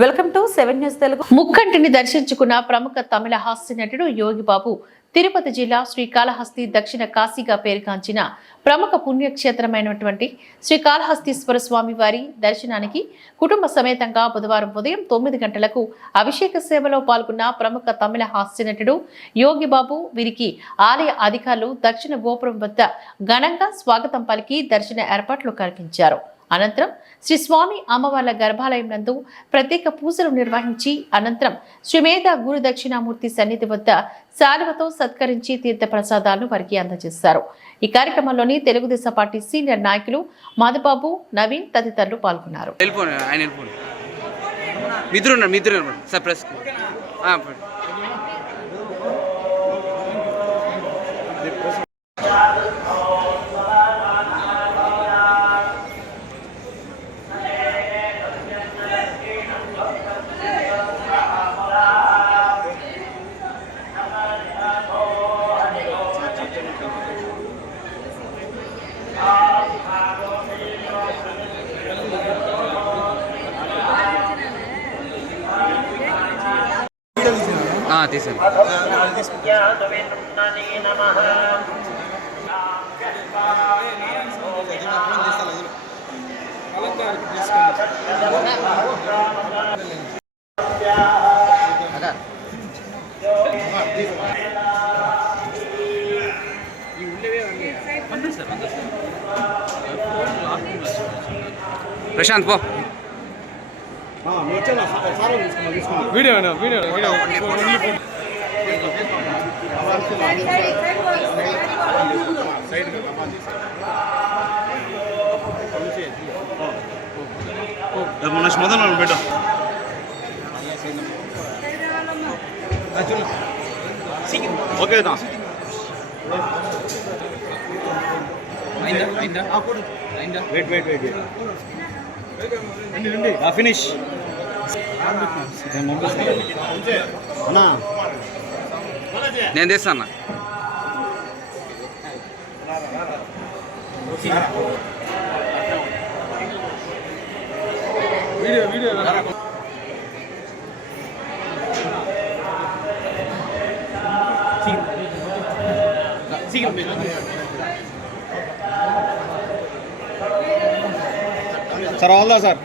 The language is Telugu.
Welcome to 7 news Telugu. ముక్కంటిని దర్శించుకున్న ప్రముఖ తమిళ హాస్య నటుడు యోగి బాబు తిరుపతి జిల్లా శ్రీకాళహస్తి దక్షిణ కాశీగా పేరుగాంచిన ప్రముఖ పుణ్యక్షేత్రమైనటువంటి శ్రీకాళహస్తీశ్వర స్వామి వారి దర్శనానికి కుటుంబ సమేతంగా బుధవారం ఉదయం 9 గంటలకు అభిషేక సేవలో పాల్గొన్న ప్రముఖ తమిళ హాస్య నటుడు యోగి బాబు వీరికి ఆలయ అధికారులు దక్షిణ గోపురం వద్ద ఘనంగా స్వాగతం పలికి దర్శన ఏర్పాట్లు కల్పించారు. అనంతరం శ్రీ స్వామి అమ్మవార్ల గర్భాలయం నందు ప్రత్యేక పూజలు నిర్వహించి అనంతరం శ్రీమేధ గురు దక్షిణామూర్తి సన్నిధి వద్ద శాలువతో సత్కరించి తీర్థ ప్రసాదాలను వారికి అందజేశారు. ఈ కార్యక్రమంలోని తెలుగుదేశం పార్టీ సీనియర్ నాయకులు మధుబాబు, నవీన్ తదితరులు పాల్గొన్నారు. తీసాను. ప్రశాంత్ పో వీడియో మొదలు బేట ఓకే ఫినిష్ నేను తెస్తాను. Video sir అవుదా sir